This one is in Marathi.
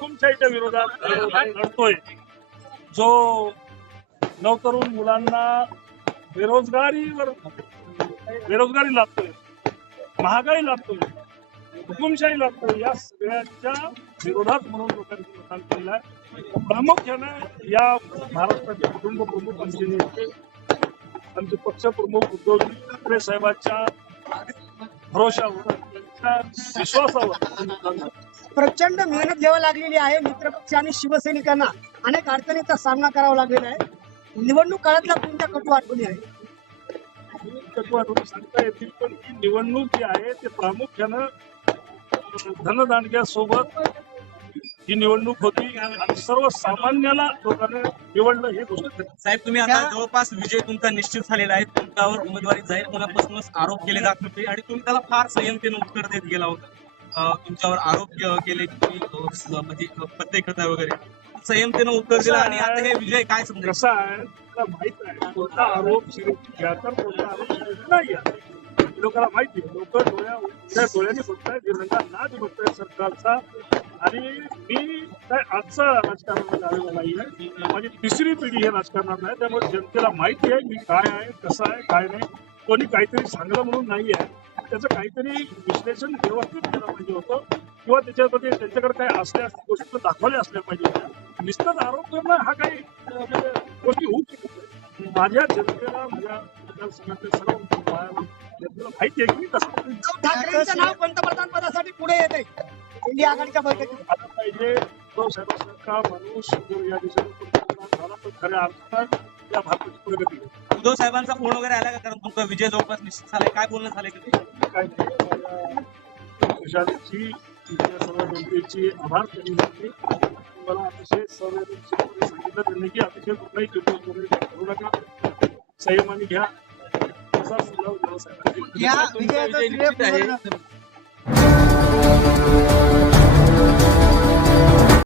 हुकुमशाहीच्या विरोधात लढतोय. जो नवतरुण मुलांना बेरोजगारीवर बेरोजगारी लागतोय महागाई लागतोय हुकुमशाही लागतोय या सगळ्यांच्या विरोधात म्हणून लोकांनी मतदान केलं आहे. प्रामुख्यानं या महाराष्ट्राचे कुटुंब प्रमुख आमचे नेते आमचे पक्षप्रमुख उद्धव ठाकरे साहेबांच्या भरोशावर प्रचंड मेहनत घ्यावी लागलेली आहे मित्रपक्ष आणि शिवसैनिकांना. अनेक अडचणीचा सामना करावा लागलेला आहे. निवडणूक काळातल्या कोणत्या कटू आठवणी आहे? सांगता येतील पण ही निवडणूक जी आहे ते प्रामुख्यानं धनदांडग्यासोबत ही निवडणूक होती आणि सर्वसामान्याला लोकांना निवडलं हे गोष्ट. साहेब तुम्ही आता जवळपास विजय तुमचा निश्चित झालेला आहे. तुमच्यावर उमेदवारी जाहीर होण्यापासूनच आरोप केले जात होते आणि तुम्ही त्याला फार संयमतेने उत्तर देत गेला होता. तुमच्यावर आरोप केले की म्हणजे पत्ते करताय वगैरे. संयमतेनं उत्तर दिलं आणि आता हे विजय काय समजेल? कसं आहे? माहीत आहे कोणता आरोप शिरेची घ्या तर कोणता आरोप नाही लोकांना माहिती लोक डोळ्या डोळ्याने बघताय दिरंगा नाच बघताय सरकारचा. आणि काय आजचा राजकारणामध्ये आलेला नाहीये माझी तिसरी पिढी हे राजकारणात आहे त्यामुळे जनतेला माहिती आहे मी काय आहे कसं आहे काय नाही. कोणी काहीतरी सांगलं म्हणून नाही आहे. त्याचं काहीतरी विश्लेषण व्यवस्थित केलं पाहिजे होतं. किंवा त्याच्यामध्ये त्यांच्याकडे काय असल्या गोष्टी दाखवल्या असल्या पाहिजे होत्या. नुसतंच आरोप करणं हा काही म्हणजे गोष्टी होऊ शकत नाही. माझ्या जनतेला माझ्या मतदारसंघातल्या सर्व जनतेला माहिती आहे की मी कसं ठाकरेंचं नाव पंतप्रधान पदासाठी पुढे येते. इंडिया आघाडीच्या बैठकीत. आलं पाहिजे तो सर्वसारखा माणूस जो या देशाचा पंतप्रधान झाला तो खऱ्या अर्थात या भारताची प्रगती होईल. उद्धव साहेबांचा फोन वगैरे आला का? कारण तुमचा विजय जवळपास निश्चित झालाय. काय बोलणं झालंय कधी काय आभार त्यांनी मानले मला अतिशय संवेदनशीलपणे सांगितलं त्यांनी की? अतिशय कुठलाही वगैरे करू नका संयमाने घ्या असा सल्ला उद्धव साहेबांनी